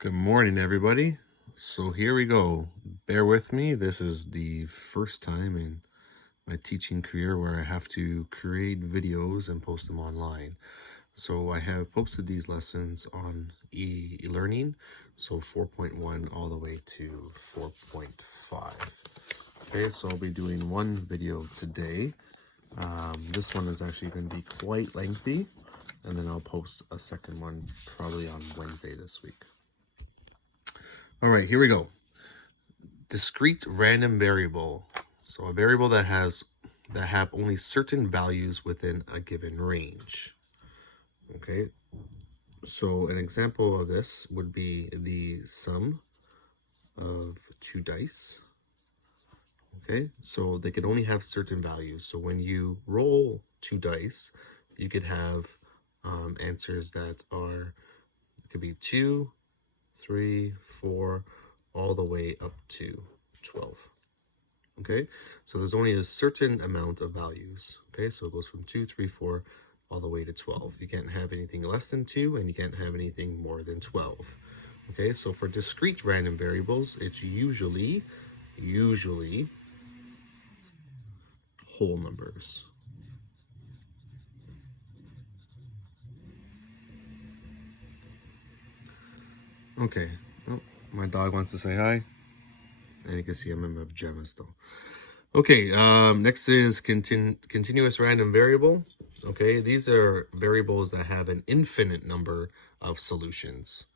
Good morning, everybody. So here we go. Bear with me. This is the first time in my teaching career where I have to create videos and post them online. So I have posted these lessons on e-learning, so 4.1 all the way to 4.5. Okay, so I'll be doing one video today. This one is actually going to be quite lengthy, and then I'll post a second one probably on Wednesday this week. All right, here we go. Discrete random variable. So a variable that have only certain values within a given range. Okay. So an example of this would be the sum of two dice. Okay, so they could only have certain values. So when you roll two dice, you could have answers that are, it could be 2, 3, 4, all the way up to 12. Okay, so there's only a certain amount of values. Okay, so it goes from 2, 3, 4, all the way to 12. You can't have anything less than 2, and you can't have anything more than 12. Okay, so for discrete random variables, it's usually whole numbers. Okay, oh, my dog wants to say hi. And you can see I'm in my pajamas though. Okay, next is continuous random variable. Okay, these are variables that have an infinite number of solutions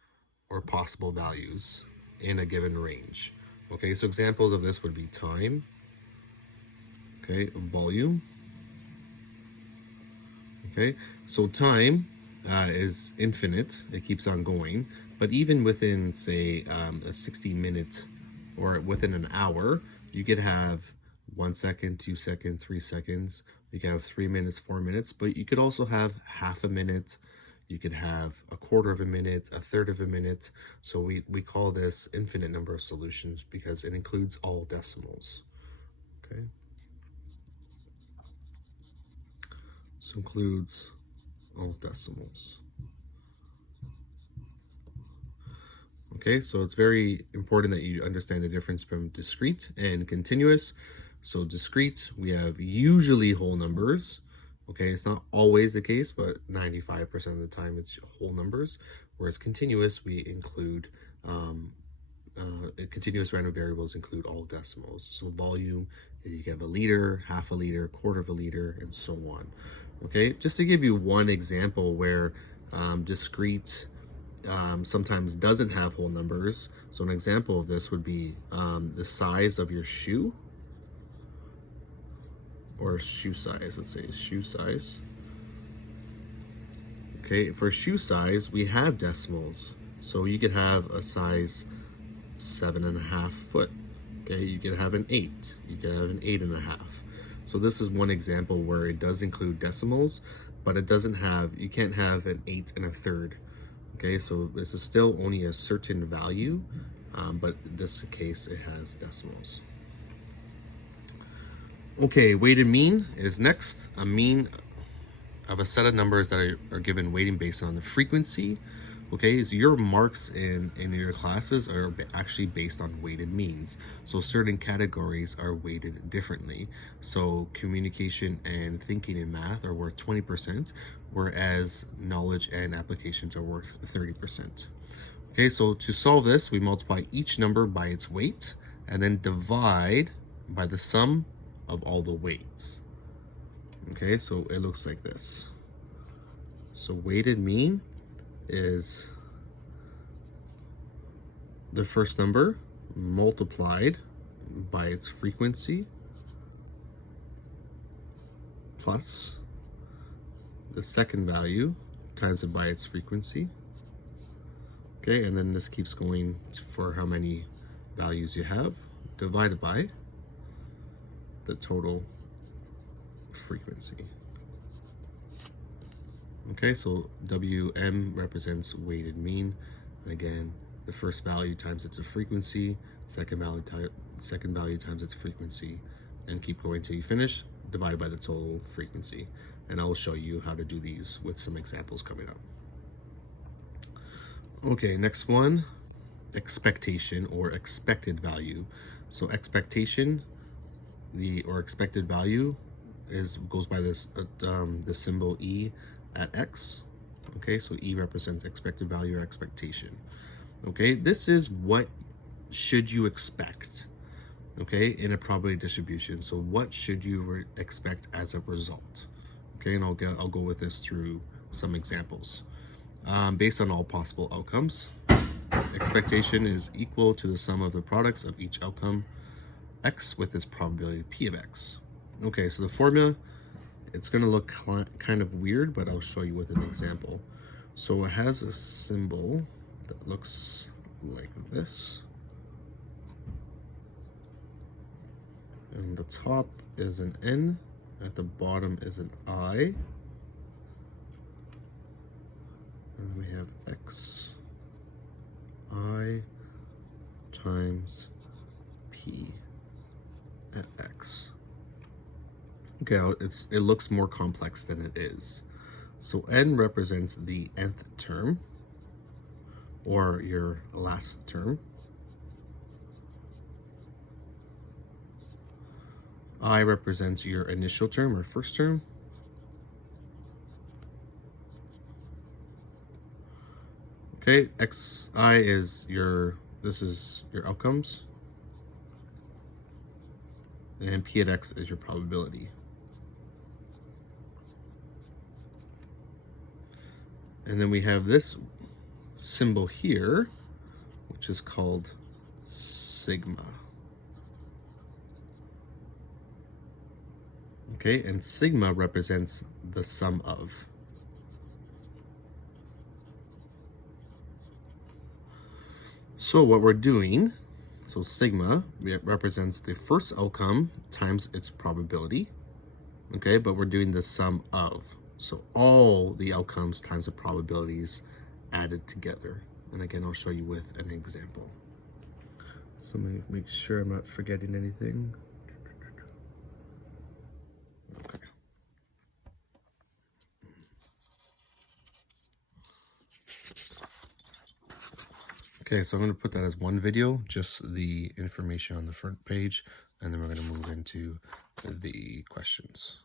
or possible values in a given range. Okay, so examples of this would be time, okay, volume. Okay, so time is infinite, it keeps on going, but even within, say, a 60-minute or within an hour, you could have 1 second, 2 seconds, 3 seconds. You could have 3 minutes, 4 minutes, but you could also have half a minute. You could have a quarter of a minute, a third of a minute. So we call this infinite number of solutions because it includes all decimals. Okay. So includes all decimals. Okay, so it's very important that you understand the difference from discrete and continuous. So discrete, we have usually whole numbers. Okay, it's not always the case, but 95% of the time it's whole numbers. Whereas continuous, we include, continuous random variables include all decimals. So volume, you have a liter, half a liter, quarter of a liter, and so on. Okay, just to give you one example where discrete sometimes doesn't have whole numbers. So an example of this would be the size of your shoe, or shoe size, let's say shoe size. Okay, for shoe size, we have decimals. So you could have a size 7.5 foot. Okay, you could have an 8, you could have an 8.5. So this is one example where it does include decimals, but it doesn't have, you can't have an 8 1/3. Okay, so this is still only a certain value, but in this case it has decimals. Okay, weighted mean is next. A mean of a set of numbers that are given weighting based on the frequency. Okay, so your marks in your classes are actually based on weighted means. So certain categories are weighted differently. So communication and thinking in math are worth 20%, whereas knowledge and applications are worth 30%. Okay, so to solve this, we multiply each number by its weight and then divide by the sum of all the weights. Okay, so it looks like this. So weighted mean is the first number multiplied by its frequency plus the second value times it by its frequency. Okay, and then this keeps going for how many values you have, divided by the total frequency. Okay, so WM represents weighted mean. And again, the first value times its frequency, second value times its frequency, and keep going till you finish, divided by the total frequency. And I will show you how to do these with some examples coming up. Okay, next one, expectation or expected value. So expectation, or expected value, goes by this the symbol E at X. Okay, so E represents expected value or expectation. Okay, this is what should you expect, okay, in a probability distribution. So what should you expect as a result? Okay, and I'll go with this through some examples. Based on all possible outcomes, expectation is equal to the sum of the products of each outcome X with its probability P of X. Okay, so the formula, it's going to look kind of weird, but I'll show you with an example. So it has a symbol that looks like this. And the top is an N, at the bottom is an I. And we have X I times P at X. Okay, it looks more complex than it is. So N represents the nth term, or your last term. I represents your initial term or first term. Okay, Xi is this is your outcomes. And P at X is your probability. And then we have this symbol here, which is called sigma. Okay, and sigma represents the sum of. So what we're doing, so sigma represents the first outcome times its probability. Okay, but we're doing the sum of. So all the outcomes times the probabilities added together. And again, I'll show you with an example. So let me make sure I'm not forgetting anything. Okay. Okay, so I'm going to put that as one video, just the information on the front page, and then we're going to move into the questions.